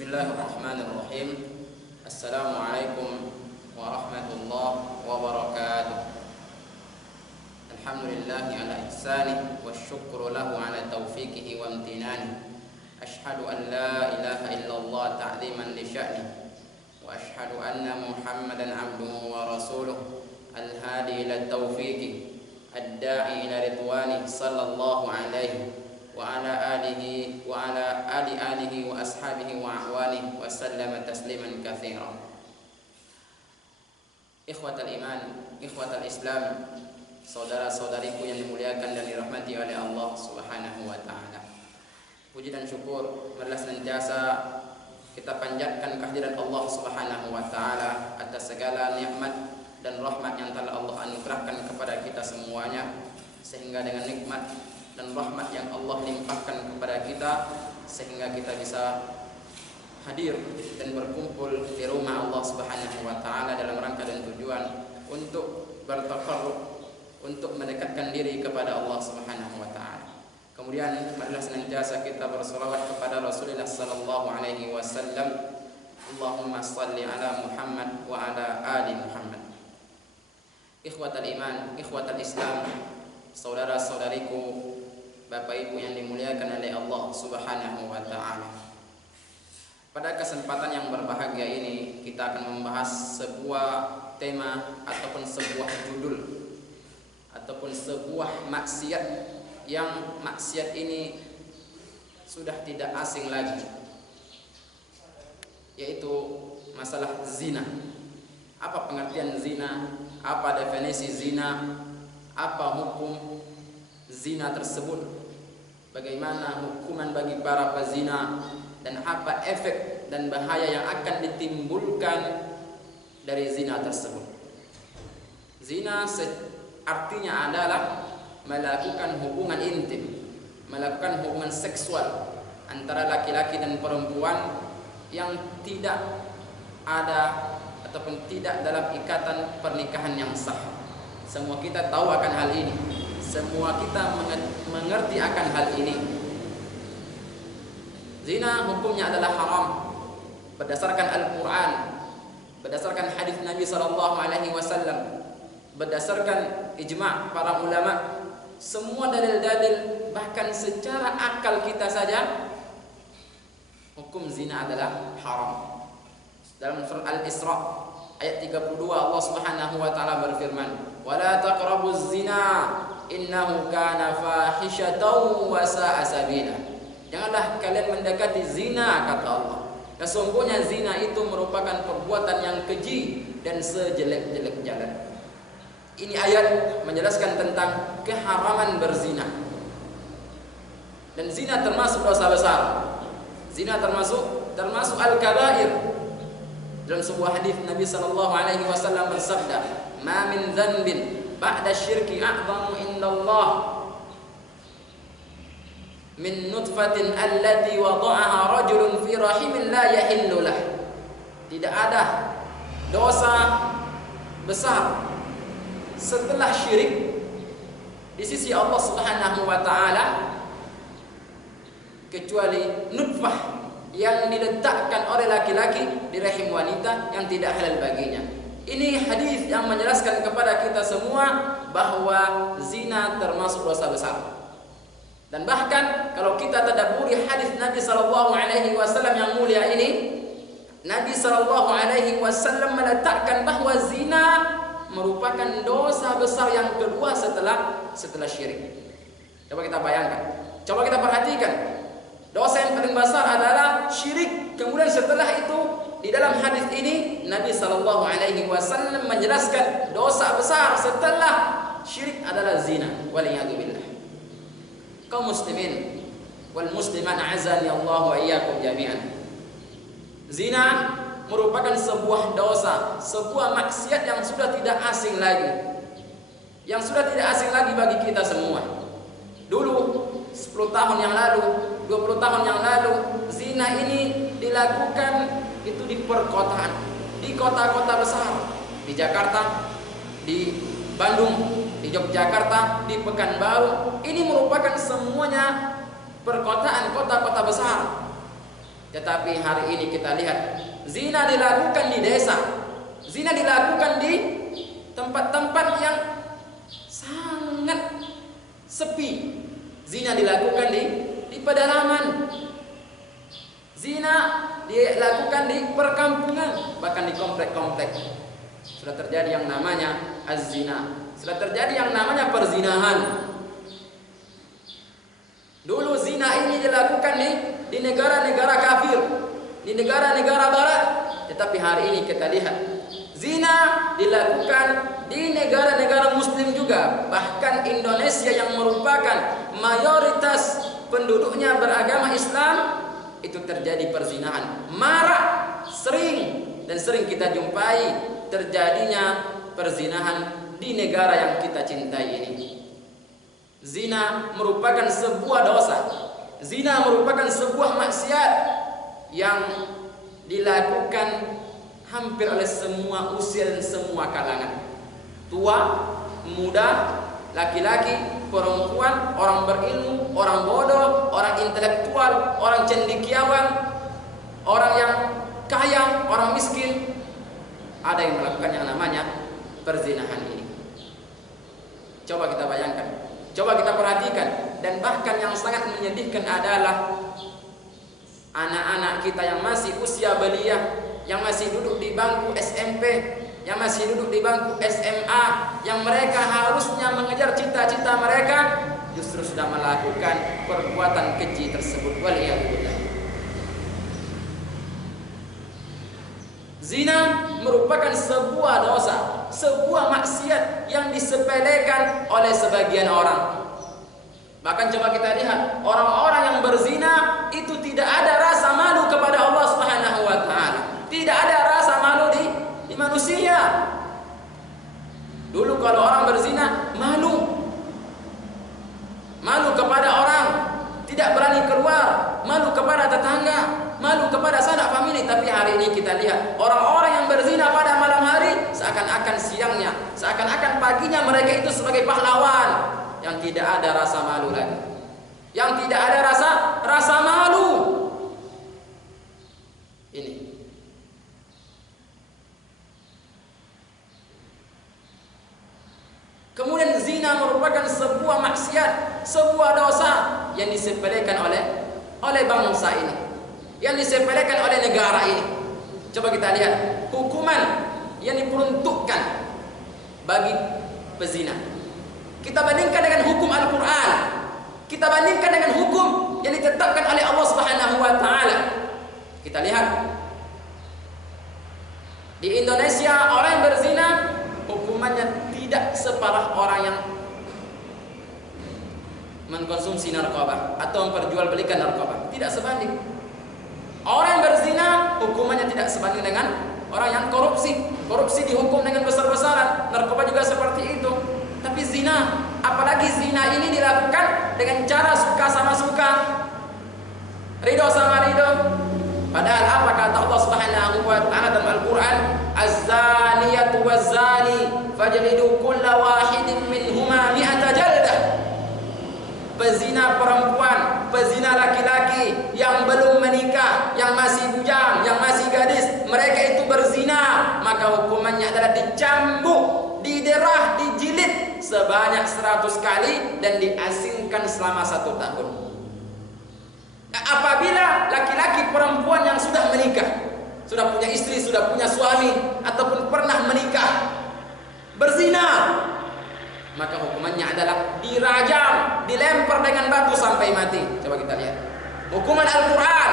Bismillahirrahmanirrahim. Assalamualaikum warahmatullahi wabarakatuh. Alhamdulillahi ala ihsanih wa syukru lahu ala taufiqihi wa amtinani. Ashhadu an la ilaha illallah ta'ziman li sya'ni wa ashhadu anna Muhammadan abduhu wa rasuluh al-hadi ila taufiqi ad-da'i ila ridwani sallallahu alaihi wa ala alihi wa ala alihi wa ashabihi wa ahwanihi wa sallama tasliman katsiran. Ikhwatal iman, ikhwatal islam, saudara-saudariku yang dimuliakan dan dirahmati oleh Allah Subhanahu wa taala. Puji dan syukur marilah senantiasa kita panjatkan kehadirat Allah Subhanahu wa taala atas segala nikmat dan rahmat yang telah Allah anugerahkan kepada kita semuanya, sehingga dengan nikmat dan rahmat yang Allah limpahkan kepada kita sehingga kita bisa hadir dan berkumpul di rumah Allah Subhanahu wa taala dalam rangka dan tujuan untuk bertaqarrub, untuk mendekatkan diri kepada Allah Subhanahu wa taala. Kemudian marilah senantiasa kita berselawat kepada Rasulullah sallallahu alaihi wasallam. Allahumma shalli ala Muhammad wa ala ali Muhammad. Ikhwatal iman, ikhwatal islam, saudara-saudariku, Bapak Ibu yang dimuliakan oleh Allah Subhanahu wa taala. Pada kesempatan yang berbahagia ini kita akan membahas sebuah tema ataupun sebuah judul ataupun sebuah maksiat yang maksiat ini sudah tidak asing lagi, yaitu masalah zina. Apa pengertian zina? Apa definisi zina? Apa hukum zina tersebut? Bagaimana hukuman bagi para pezina, dan apa efek dan bahaya yang akan ditimbulkan dari zina tersebut. Zina artinya adalah melakukan hubungan intim, melakukan hubungan seksual antara laki-laki dan perempuan yang tidak ada ataupun tidak dalam ikatan pernikahan yang sah. Semua kita tahu akan hal ini. Semua kita mengerti akan hal ini. Zina hukumnya adalah haram berdasarkan Al-Quran, berdasarkan hadis Nabi SAW, berdasarkan ijma' para ulama. Semua dalil-dalil, bahkan secara akal kita saja, hukum zina adalah haram. Dalam surah Al-Isra ayat 32 Allah Subhanahu wa taala berfirman, "Wala taqrabuz zina innahu kana fahishatan wa sa'a sabila." Janganlah kalian mendekati zina, kata Allah. Sesungguhnya zina itu merupakan perbuatan yang keji dan sejelek-jelek jalan. Ini ayat menjelaskan tentang keharaman berzina. Dan zina termasuk dosa besar. Zina termasuk al-kabair. Dalam sebuah hadis Nabi sallallahu alaihi wasallam bersabda, "Ma min dzanbin ba'da syirki a'zamu indallah min nutfatin allati wada'aha rajulun fi rahimin la yahillu lah." Tidak ada dosa besar setelah syirik di sisi Allah Subhanahu wa taala kecuali nutfah yang diletakkan oleh laki-laki di rahim wanita yang tidak halal baginya. Ini hadis yang menjelaskan kepada kita semua bahwa zina termasuk dosa besar. Dan bahkan kalau kita tadabburi hadis Nabi sallallahu alaihi wasallam yang mulia ini, Nabi sallallahu alaihi wasallam meletakkan bahwa zina merupakan dosa besar yang kedua setelah syirik. Coba kita bayangkan, coba kita perhatikan. Dosa yang paling besar adalah syirik. Kemudian setelah itu di dalam hadis ini Nabi sallallahu alaihi wasallam menjelaskan dosa besar setelah syirik adalah zina. Waliyadzubillah. Kaum muslimin wal muslimat azani Allah wa iyyakum jami'an. Zina merupakan sebuah dosa, sebuah maksiat yang sudah tidak asing lagi. Yang sudah tidak asing lagi bagi kita semua. Dulu 10 tahun yang lalu, 20 tahun yang lalu, zina ini dilakukan itu di perkotaan, di kota-kota besar, di Jakarta, di Bandung, di Yogyakarta, di Pekanbaru. Ini merupakan semuanya perkotaan, kota-kota besar. Tetapi hari ini kita lihat zina dilakukan di desa, zina dilakukan di tempat-tempat yang sangat sepi, zina dilakukan di pedalaman, zina dilakukan di perkampungan, bahkan di komplek-komplek. Sudah terjadi yang namanya az-zina, sudah terjadi yang namanya perzinahan. Dulu zina ini dilakukan di negara-negara kafir, di negara-negara barat. Tetapi hari ini kita lihat zina dilakukan di negara-negara muslim juga. Bahkan Indonesia yang merupakan mayoritas penduduknya beragama Islam, itu terjadi perzinahan. Marak, sering dan sering kita jumpai terjadinya perzinahan di negara yang kita cintai ini. Zina merupakan sebuah dosa. Zina merupakan sebuah maksiat yang dilakukan hampir oleh semua usia dan semua kalangan. Tua, muda, laki-laki, perempuan, orang berilmu, orang bodoh, orang intelektual, orang cendekiawan, orang yang kaya, orang miskin, ada yang melakukan yang namanya perzinahan ini. Coba kita bayangkan, coba kita perhatikan. Dan bahkan yang sangat menyedihkan adalah anak-anak kita yang masih usia belia, yang masih duduk di bangku SMP, yang masih duduk di bangku SMA, yang mereka harusnya mengejar cita-cita mereka, justru sudah melakukan perbuatan keji tersebut. Waliyahulillah. Zina merupakan sebuah dosa, sebuah maksiat yang disepelekan oleh sebagian orang. Bahkan coba kita lihat, orang-orang yang berzina itu tidak ada rasa malu kepada Allah Subhanahu wa taala. Tidak ada rasa malu di manusia. Dulu kalau orang berzina malu. Malu kepada orang, tidak berani keluar, malu kepada tetangga, malu kepada sanak famili. Tapi hari ini kita lihat orang-orang yang berzina pada malam hari, seakan-akan siangnya, seakan-akan paginya mereka itu sebagai pahlawan, yang tidak ada rasa malu lagi, yang tidak ada rasa malu. Ini kemudian zina merupakan sebuah maksiat, sebuah dosa yang disepelekan oleh bangsa ini, yang disepelekan oleh negara ini. Coba kita lihat hukuman yang diperuntukkan bagi pezina. Kita bandingkan dengan hukum Al-Quran, kita bandingkan dengan hukum yang ditetapkan oleh Allah Subhanahu wa taala. Kita lihat di Indonesia orang yang berzina hukumannya tidak separah orang yang mengkonsumsi narkoba atau memperjualbelikan narkoba, tidak sebanding. Orang yang berzina hukumannya tidak sebanding dengan orang yang korupsi. Korupsi dihukum dengan besar-besaran, narkoba juga seperti itu. Tapi zina, apalagi zina ini dilakukan dengan cara suka sama suka, ridho sama ridho. Padahal apa kata Allah Subhanahu wa taala dalam Al-Qur'an? Az-zaniyatu waz-zani fajlidu kulla wahidin minhuma mi'ata jaldah. Pezina perempuan, pezina laki-laki yang belum menikah, yang masih bujang, yang masih gadis, mereka itu berzina, maka hukumannya adalah dicambuk, diderah, dijilid sebanyak 100 kali dan diasingkan selama 1 tahun. Apabila laki-laki perempuan yang sudah menikah, sudah punya istri, sudah punya suami, ataupun pernah menikah, berzina, maka hukumannya adalah dirajam, dilempar dengan batu sampai mati. Coba kita lihat hukuman Al-Quran,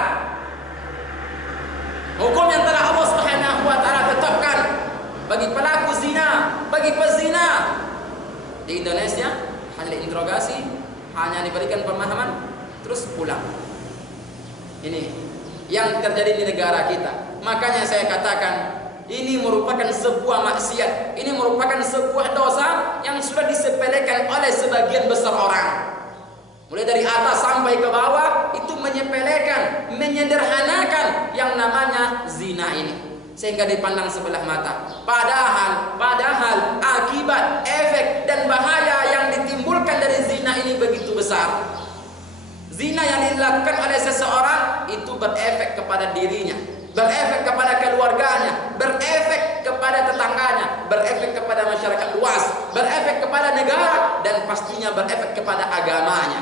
hukum yang telah Allah Subhanahu wa taala tetapkan bagi pelaku zina, bagi pezina. Di Indonesia hanya diinterogasi, hanya diberikan pemahaman, terus pulang. Ini yang terjadi di negara kita. Makanya saya katakan ini merupakan sebuah maksiat, ini merupakan sebuah dosa yang sudah disepelekan oleh sebagian besar orang. Mulai dari atas sampai ke bawah itu menyepelekan, menyederhanakan yang namanya zina ini, sehingga dipandang sebelah mata. Padahal akibat, efek dan bahaya yang ditimbulkan dari zina ini begitu besar. Zina yang dilakukan oleh seseorang itu berefek kepada dirinya, berefek kepada keluarganya, berefek kepada tetangganya, berefek kepada masyarakat luas, berefek kepada negara, dan pastinya berefek kepada agamanya.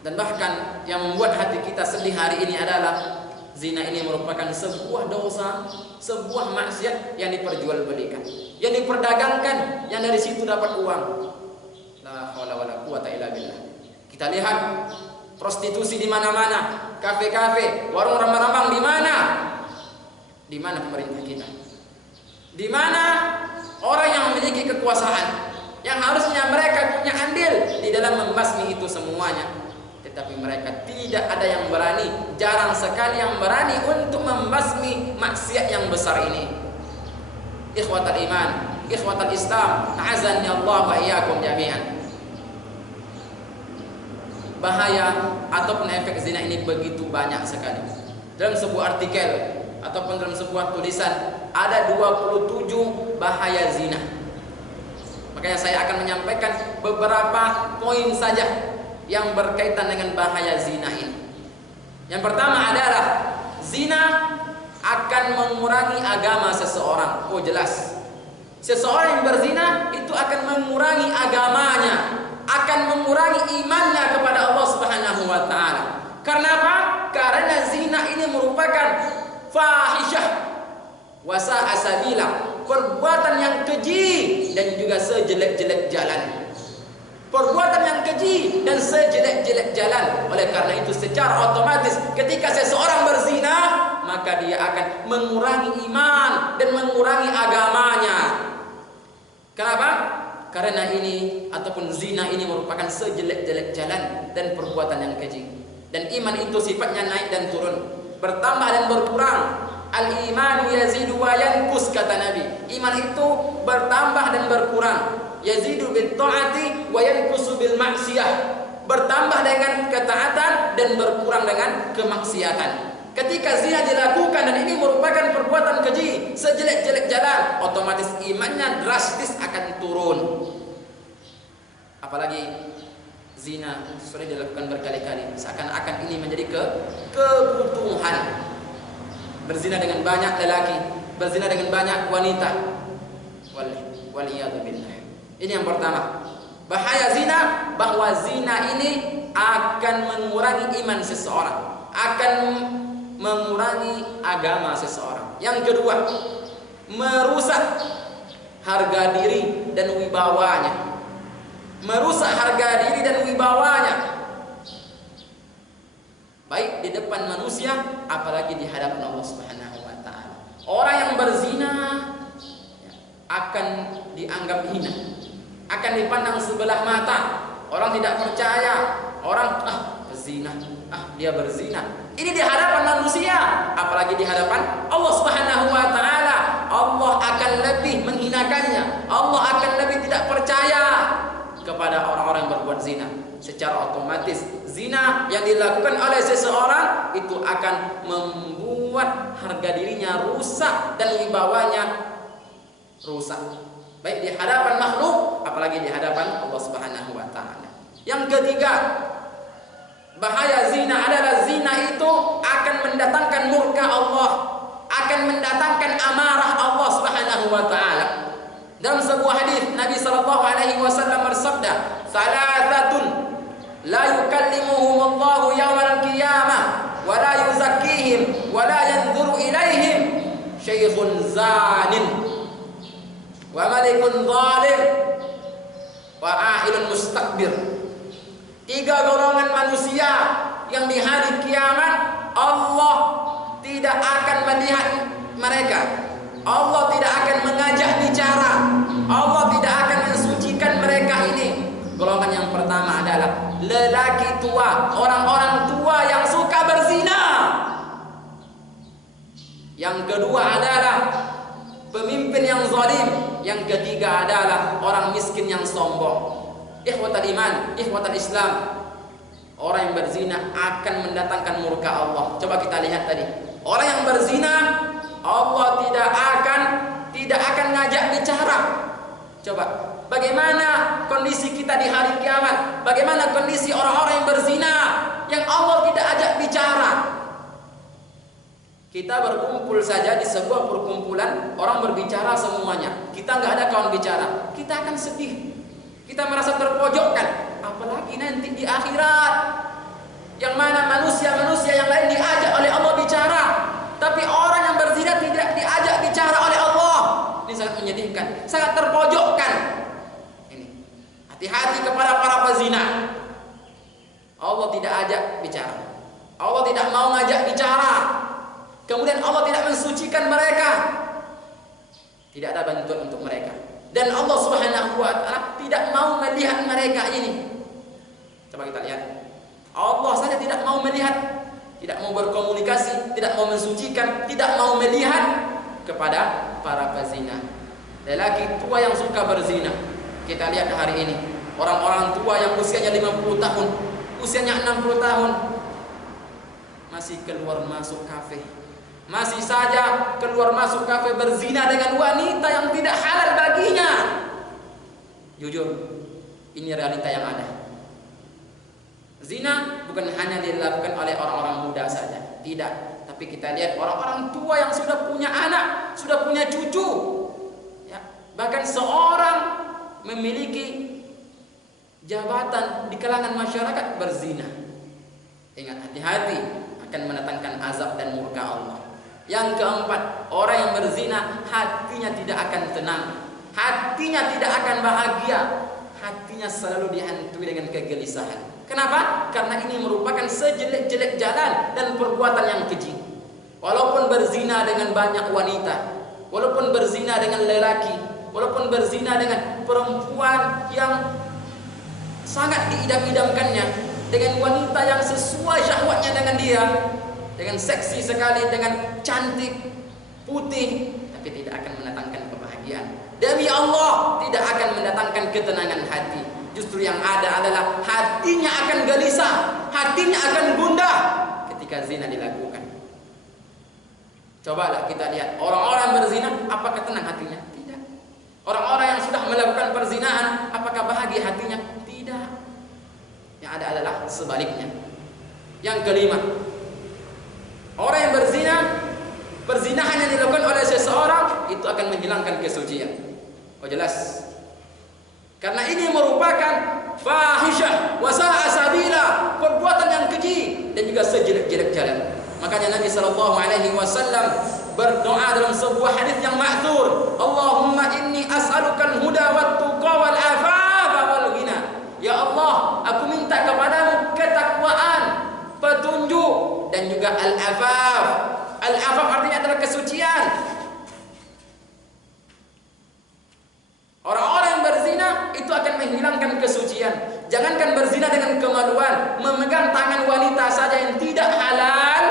Dan bahkan yang membuat hati kita sedih hari ini adalah zina ini merupakan sebuah dosa, sebuah maksiat yang diperjualbelikan, yang diperdagangkan, yang dari situ dapat uang. La haula wala quwata illa billah. Kita lihat prostitusi di mana-mana, kafe-kafe, warung rambang-rambang di mana? Di mana pemerintah kita? Di mana orang yang memiliki kekuasaan, yang harusnya mereka punya andil di dalam membasmi itu semuanya? Tetapi mereka tidak ada yang berani, jarang sekali yang berani untuk membasmi maksiat yang besar ini. Ikhwatal iman, ikhwatal Islam, a'azzani Allah wa iyyakum jami'an. Bahaya ataupun efek zina ini begitu banyak sekali. Dalam sebuah artikel ataupun dalam sebuah tulisan ada 27 bahaya zina. Makanya saya akan menyampaikan beberapa poin saja yang berkaitan dengan bahaya zina ini. Yang pertama adalah zina akan mengurangi agama seseorang. Oh jelas, seseorang yang berzina itu akan mengurangi agamanya, akan mengurangi imannya kepada Allah Subhanahu wa taala. Karena apa? Karena zina ini merupakan fahisyah wa sa'a sabila, perbuatan yang keji dan juga sejelek-jelek jalan. Perbuatan yang keji dan sejelek-jelek jalan. Oleh karena itu secara otomatis ketika seseorang berzina, maka dia akan mengurangi iman dan mengurangi agamanya. Kenapa? Karena ini ataupun zina ini merupakan sejelek-jelek jalan dan perbuatan yang keji. Dan iman itu sifatnya naik dan turun, bertambah dan berkurang. Al-imanu yazidu wa yanqus, kata Nabi. Iman itu bertambah dan berkurang. Yazidu bil ta'ati wa yanqusu bil maksiyah. Bertambah dengan ketaatan dan berkurang dengan kemaksiatan. Ketika zina dilakukan dan ini merupakan perbuatan keji, sejelek-jelek jalan, otomatis imannya drastis akan turun. Apalagi zina sudah dilakukan berkali-kali, seakan-akan ini menjadi kebutuhan. Berzina dengan banyak lelaki, berzina dengan banyak wanita. Waliyadu billah. Ini yang pertama. Bahaya zina, bahwa zina ini akan mengurangi iman seseorang, akan mengurangi agama seseorang. Yang kedua, merusak harga diri dan wibawanya. Merusak harga diri dan wibawanya, baik di depan manusia, apalagi di hadapan Allah Subhanahu wa taala. Orang yang berzina akan dianggap hina, akan dipandang sebelah mata. Orang tidak percaya, orang berzina, dia berzina. Ini di hadapan manusia, apalagi di hadapan Allah Subhanahu wa taala. Allah akan lebih menghinakannya. Allah akan lebih tidak percaya kepada orang-orang yang berbuat zina. Secara otomatis zina yang dilakukan oleh seseorang itu akan membuat harga dirinya rusak dan wibawanya rusak, baik di hadapan makhluk apalagi di hadapan Allah Subhanahu wa taala. Yang ketiga, bahaya zina adalah zina itu akan mendatangkan murka Allah, akan mendatangkan amarah Allah Subhanahu wa taala. Dalam sebuah hadis Nabi sallallahu alaihi wasallam bersabda, "Salasatun la yukallimuhum Allah yaumal qiyamah wa la yuzakkihim wa la yanzuru ilaihim, syaikhun zanin wa malikun zalim wa a'ilun mustakbir." Tiga golongan manusia yang di hari kiamat Allah tidak akan melihat mereka, Allah tidak akan mengajak bicara, Allah tidak akan mensucikan mereka ini. Golongan yang pertama adalah lelaki tua, orang-orang tua yang suka berzina. Yang kedua adalah pemimpin yang zalim. Yang ketiga adalah orang miskin yang sombong. Ikhwatal iman, ikhwatal Islam, orang yang berzina akan mendatangkan murka Allah. Coba kita lihat tadi, orang yang berzina Allah tidak akan ngajak bicara. Coba, bagaimana kondisi kita di hari kiamat? Bagaimana kondisi orang-orang yang berzina? yang Allah tidak ajak bicara. Kita berkumpul saja di sebuah perkumpulan, orang berbicara semuanya. Kita nggak ada kawan bicara, kita akan sedih. Kita merasa terpojokkan. Apalagi nanti di akhirat, yang mana manusia-manusia yang lain diajak oleh Allah bicara, tapi orang yang berzina tidak diajak bicara oleh Allah. Ini sangat menyedihkan, sangat terpojokkan. Ini hati-hati kepada para pezina. Allah tidak ajak bicara, Allah tidak mau ngajak bicara. Kemudian Allah tidak mensucikan mereka, tidak ada bantuan untuk mereka. Dan Allah Subhanahu wa ta'ala tidak mau melihat mereka ini. Coba kita lihat, Allah saja tidak mau melihat, tidak mau berkomunikasi, tidak mau mensucikan, tidak mau melihat kepada para pezina. Lelaki tua yang suka berzina, kita lihat hari ini, orang-orang tua yang usianya 50 tahun, usianya 60 tahun, masih keluar masuk kafe, masih saja keluar masuk kafe berzina dengan wanita yang tidak halal baginya. Jujur, ini realita yang ada. Zina bukan hanya dilakukan oleh orang-orang muda saja, tidak. Tapi kita lihat orang-orang tua yang sudah punya anak, sudah punya cucu, ya. Bahkan seorang memiliki jabatan di kalangan masyarakat berzina. Ingat, hati-hati, akan mendatangkan azab dan murka Allah. Yang keempat, orang yang berzina hatinya tidak akan tenang, hatinya tidak akan bahagia, hatinya selalu dihantui dengan kegelisahan. Kenapa? Karena ini merupakan sejelek-jelek jalan dan perbuatan yang keji. Walaupun berzina dengan banyak wanita, walaupun berzina dengan lelaki, walaupun berzina dengan perempuan yang sangat diidam-idamkannya, dengan wanita yang sesuai syahwatnya dengan dia, dengan seksi sekali, dengan cantik, putih, tapi tidak akan mendatangkan kebahagiaan. Demi Allah, tidak akan mendatangkan ketenangan hati. Justru yang ada adalah hatinya akan gelisah, hatinya akan gundah ketika zina dilakukan. Cobalah kita lihat orang-orang berzina, apakah tenang hatinya? Tidak. Orang-orang yang sudah melakukan perzinahan, apakah bahagia hatinya? Tidak. Yang ada adalah sebaliknya. Yang kelima, orang yang berzina, perzinahan yang dilakukan oleh seseorang itu akan menghilangkan kesucian. Oh jelas. Karena ini merupakan fahisyah wa sa'a sabila, perbuatan yang keji dan juga sejelek-jelek jalan. Makanya Nabi sallallahu alaihi wasallam berdoa dalam sebuah hadis yang ma'thur, Allahumma inni as'alukal huda wat tuqa wal afafa wal ghina. Ya Allah, aku minta kepadamu ketakwaan, petunjuk dan juga al-afaf. Al-afaf artinya adalah kesucian. Orang-orang yang berzina itu akan menghilangkan kesucian. Jangankan berzina dengan kemaluan, memegang tangan wanita saja yang tidak halal,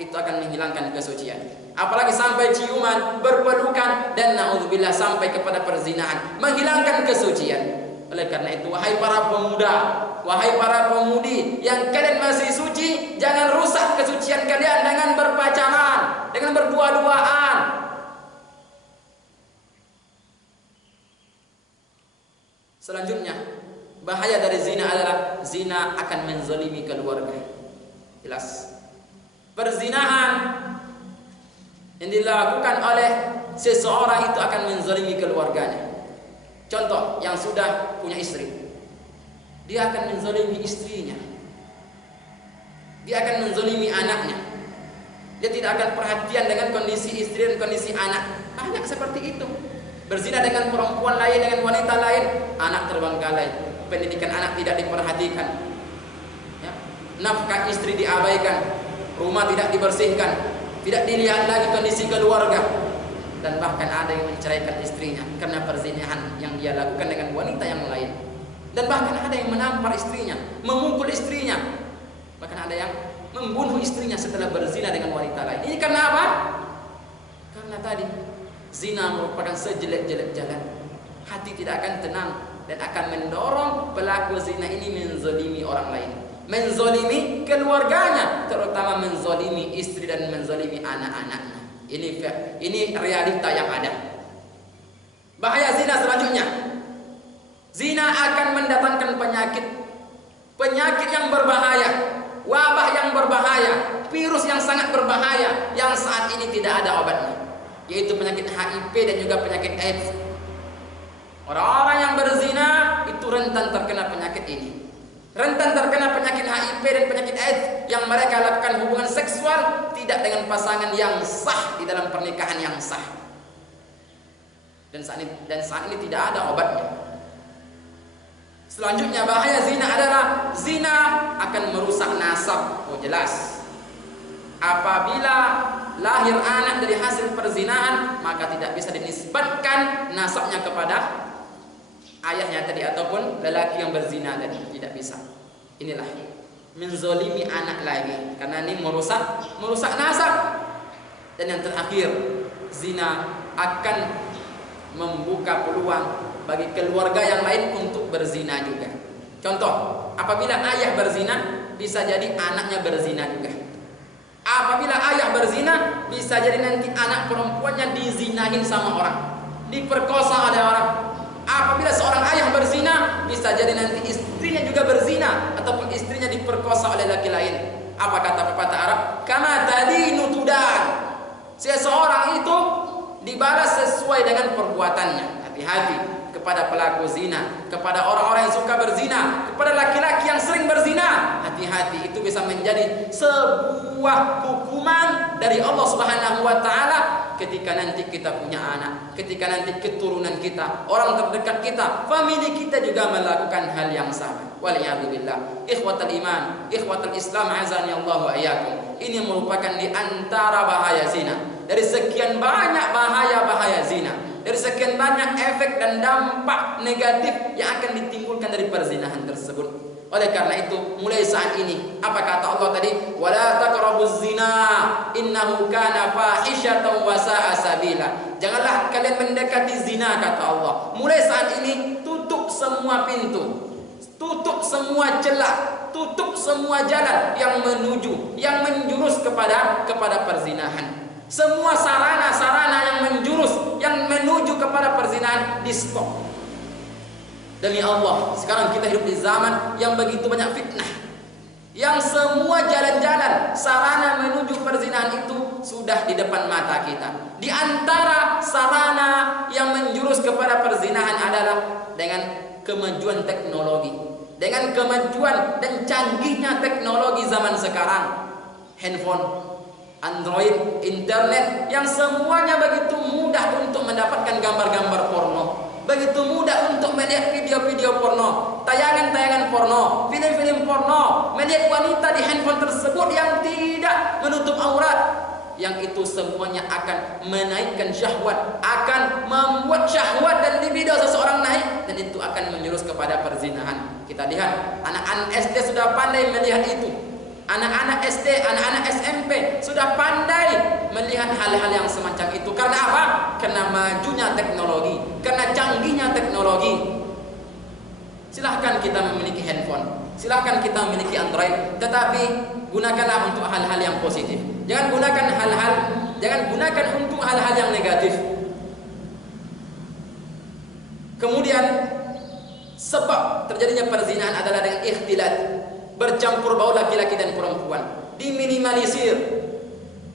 itu akan menghilangkan kesucian. Apalagi sampai ciuman, berpelukan, dan na'udzubillah sampai kepada perzinahan, menghilangkan kesucian. Oleh karena itu, wahai para pemuda, wahai para pemudi yang kalian masih suci, jangan rusak kesucian kalian dengan berpacaran, dengan berdua-duaan. Selanjutnya, bahaya dari zina adalah zina akan menzalimi keluarga. Jelas. Perzinahan yang dilakukan oleh seseorang itu akan menzalimi keluarganya. Contoh, yang sudah punya istri, dia akan menzalimi istrinya. Dia akan menzalimi anaknya. Dia tidak akan perhatian dengan kondisi istri dan kondisi anak. Banyak seperti itu. Berzina dengan perempuan lain, dengan wanita lain, anak terbengkalai, pendidikan anak tidak diperhatikan, ya. Nafkah istri diabaikan, rumah tidak dibersihkan, tidak dilihat lagi kondisi keluarga, dan bahkan ada yang menceraikan istrinya karena perzinahan yang dia lakukan dengan wanita yang lain, dan bahkan ada yang menampar istrinya, memukul istrinya, bahkan ada yang membunuh istrinya setelah berzina dengan wanita lain. Ini karena apa? Karena tadi zina merupakan sejelek-jelek jalan. Hati tidak akan tenang dan akan mendorong pelaku zina ini menzalimi orang lain, menzalimi keluarganya, terutama menzalimi istri dan menzalimi anak-anaknya. Ini realita yang ada. Bahaya zina selanjutnya, zina akan mendatangkan penyakit yang berbahaya. wabah yang berbahaya, virus yang sangat berbahaya yang saat ini tidak ada obatnya, yaitu penyakit HIV dan juga penyakit AIDS. Orang-orang yang berzina itu rentan terkena penyakit ini, rentan terkena penyakit HIV dan penyakit AIDS yang mereka lakukan hubungan seksual tidak dengan pasangan yang sah di dalam pernikahan yang sah. Dan saat ini tidak ada obatnya. Selanjutnya bahaya zina adalah zina akan merusak nasab. Oh jelas. Apabila lahir anak dari hasil perzinahan, maka tidak bisa dinisbatkan nasabnya kepada ayahnya tadi ataupun lelaki yang berzina tadi, tidak bisa. Inilah menzolimi anak lagi, karena ini merusak nasab. Dan yang terakhir, zina akan membuka peluang bagi keluarga yang lain untuk berzina juga. Contoh, apabila ayah berzina, bisa jadi anaknya berzina juga. Apabila ayah berzina, bisa jadi nanti anak perempuannya dizinahin sama orang, diperkosa oleh orang. Apabila seorang ayah berzina, bisa jadi nanti istrinya juga berzina ataupun istrinya diperkosa oleh laki lain. Apa kata pepatah Arab? Kama tadinu tudan. Seseorang itu dibalas sesuai dengan perbuatannya. Hati-hati kepada pelaku zina, kepada orang-orang yang suka berzina, kepada laki-laki yang sering berzina. Hati-hati, itu bisa menjadi sebuah hukuman dari Allah Subhanahu wa taala ketika nanti kita punya anak, ketika nanti keturunan kita, orang terdekat kita, famili kita juga melakukan hal yang sama. Waliyadzubillah. Ikhwatal iman, ikhwatal Islam, azani Allah wa iyyakum. Ini merupakan di antara bahaya zina. Dari sekian banyak bahaya zina, dari sekian banyak efek dan dampak negatif yang akan ditimbulkan dari perzinahan tersebut. Oleh karena itu, mulai saat ini, apa kata Allah tadi? Wala taqrabuz zina innahu kana fahisyatan wa sa'a sabila. Janganlah kalian mendekati zina, kata Allah. Mulai saat ini, tutup semua pintu, tutup semua celah, tutup semua jalan yang menuju, yang menjurus kepada perzinahan. Semua sarana-sarana yang menjurus, yang menuju kepada perzinahan di stop. Demi Allah, sekarang kita hidup di zaman yang begitu banyak fitnah, yang semua jalan-jalan, sarana menuju perzinahan itu sudah di depan mata kita. Di antara sarana yang menjurus kepada perzinahan adalah dengan kemajuan teknologi, dengan kemajuan dan canggihnya teknologi zaman sekarang. Handphone, Android, internet, yang semuanya begitu mudah untuk mendapatkan gambar-gambar porno, begitu mudah untuk melihat video-video porno, tayangan-tayangan porno, film-film porno, melihat wanita di handphone tersebut yang tidak menutup aurat, yang itu semuanya akan menaikkan syahwat, akan membuat syahwat dan libido seseorang naik, dan itu akan menjurus kepada perzinahan. Kita lihat anak-anak SD sudah pandai melihat itu. Anak-anak SD, anak-anak SMP sudah pandai melihat hal-hal yang semacam itu. Karena apa? Karena majunya teknologi, karena canggihnya teknologi. Silahkan kita memiliki handphone, silahkan kita memiliki Android, tetapi gunakanlah untuk hal-hal yang positif. Jangan gunakan untuk hal-hal yang negatif. Kemudian sebab terjadinya perzinahan adalah dengan ikhtilat, bercampur baur laki-laki dan perempuan. Diminimalisir,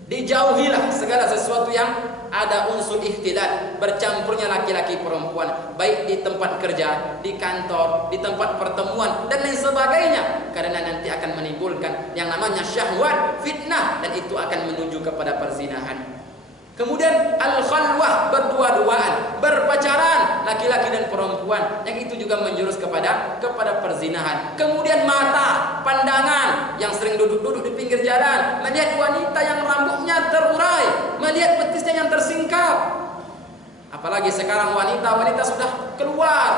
dijauhilah segala sesuatu yang ada unsur ikhtilat, bercampurnya laki-laki perempuan, baik di tempat kerja, di kantor, di tempat pertemuan dan lain sebagainya, karena nanti akan menimbulkan yang namanya syahwat, fitnah, dan itu akan menuju kepada perzinahan. Kemudian al-khalwah, berdua-duaan, berpacaran laki-laki dan perempuan, yang itu juga menjurus kepada perzinahan. Kemudian mata, pandangan, yang sering duduk-duduk di pinggir jalan, melihat wanita yang rambutnya terurai, melihat betisnya yang tersingkap. Apalagi sekarang wanita sudah keluar,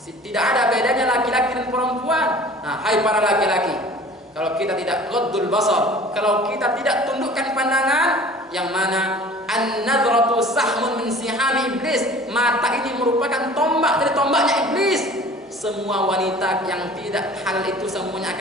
tidak ada bedanya laki-laki dan perempuan. Nah, hai para laki-laki, kalau kita tidak ghaddul basar, kalau kita tidak tundukkan pandangan, yang mana an-nadratu sahmun min sihami iblis, mata ini merupakan tombak dari tombaknya iblis. Semua wanita yang tidak halal itu semuanya